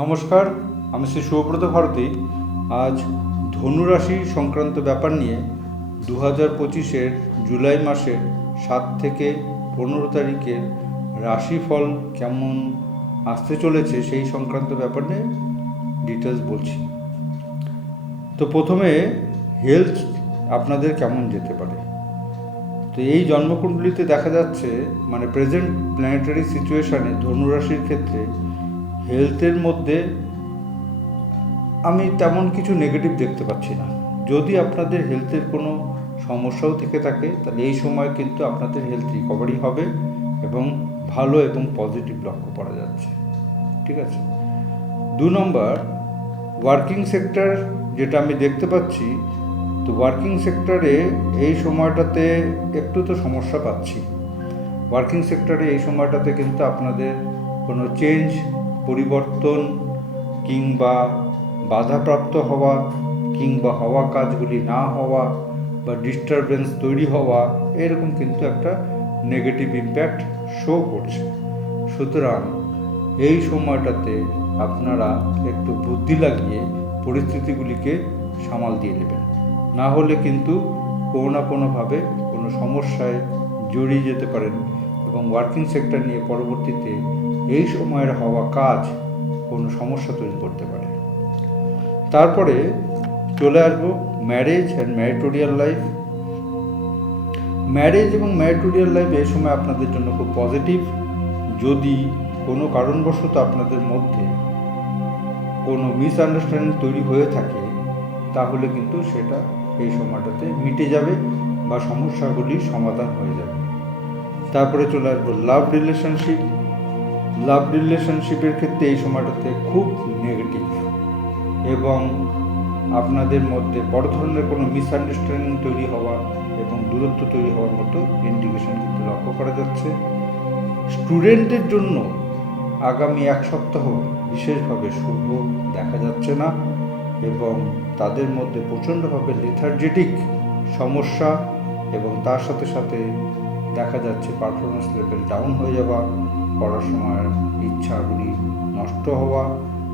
নমস্কার, আমি শ্রী শুভব্রত ভারতী। আজ ধনুরাশি সংক্রান্ত ব্যাপার নিয়ে দু হাজার পঁচিশের জুলাই মাসের সাত থেকে পনেরো তারিখের রাশিফল কেমন আসতে চলেছে সেই সংক্রান্ত ব্যাপার নিয়ে ডিটেলস বলছি। তো প্রথমে হেলথ আপনাদের কেমন যেতে পারে? তো এই জন্মকুণ্ডলিতে দেখা যাচ্ছে মানে প্রেজেন্ট প্ল্যানেটারি সিচুয়েশানে ধনুরাশির ক্ষেত্রে হেলথের মধ্যে আমি তেমন কিছু নেগেটিভ দেখতে পাচ্ছি না। যদি আপনাদের হেলথের কোনো সমস্যাও থেকে থাকে, তাহলে এই সময় কিন্তু আপনাদের হেলথ রিকভারি হবে এবং ভালো এবং পজিটিভ লক্ষ্য করা যাচ্ছে। ঠিক আছে? দু নম্বর ওয়ার্কিং সেক্টর যেটা আমি দেখতে পাচ্ছি, তো ওয়ার্কিং সেক্টরে এই সময়টাতে একটু তো সমস্যা পাচ্ছি। ওয়ার্কিং সেক্টরে এই সময়টাতে কিন্তু আপনাদের কোনো চেঞ্জ পরিবর্তন কিংবা বাধাপ্রাপ্ত হওয়া কিংবা হওয়া কাজগুলি না হওয়া বা ডিস্টারবেন্স তৈরি হওয়া, এরকম কিন্তু একটা নেগেটিভ ইম্প্যাক্ট শো করছে। সুতরাং এই সময়টাতে আপনারা একটু বুদ্ধি লাগিয়ে পরিস্থিতিগুলিকে সামাল দিয়ে নেবেন। না হলে কিন্তু কোনো না কোনোভাবে কোনো সমস্যায় জড়িয়ে যেতে পারেন। এবং ওয়ার্কিং সেক্টর নিয়ে পরবর্তীতে এই সময়ের হওয়া কাজ কোনো সমস্যা তৈরি করতে পারে। তারপরে চলে আসব marriage and marital life marriage এবং ম্যারিটোরিয়াল লাইফ এই সময় আপনাদের জন্য খুব পজিটিভ যদি কোনো কারণবশত আপনাদের মধ্যে কোনো মিসআন্ডারস্ট্যান্ডিং তৈরি হয়ে থাকে, তাহলে কিন্তু সেটা এই সময়টাতে মিটে যাবে বা সমস্যাগুলির সমাধান হয়ে যাবে। তারপরে চলে আসব লাভ রিলেশনশিপ লাভ রিলেশনশিপের ক্ষেত্রে এই সময়টাতে খুব নেগেটিভ এবং আপনাদের মধ্যে বড় ধরনের কোনো মিসআন্ডারস্ট্যান্ডিং তৈরি হওয়া এবং দূরত্ব তৈরি হওয়ার মতো ইন্ডিকেশন কিন্তু লক্ষ্য করা যাচ্ছে। স্টুডেন্টের জন্য আগামী এক সপ্তাহ বিশেষভাবে শুভ দেখা যাচ্ছে না এবং তাদের মধ্যে প্রচণ্ডভাবে লেথার্জেটিক সমস্যা এবং তার সাথে সাথে দেখা যাচ্ছে পারফরমেন্স লেভেল ডাউন হয়ে যাওয়া পড়াশোনার ইচ্ছাগুলি নষ্ট হওয়া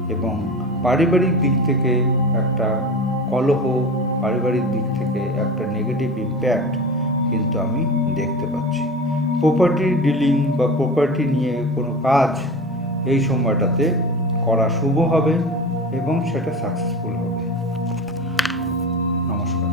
এবং পারিবারিক দিক থেকে একটা কলহ, পারিবারিক দিক থেকে একটা নেগেটিভ ইম্প্যাক্ট কিন্তু আমি দেখতে পাচ্ছি। প্রপার্টি ডিলিং বা প্রপার্টি নিয়ে কোনো কাজ এই সময়টাতে করা শুভ হবে এবং সেটা সাকসেসফুল হবে। নমস্কার।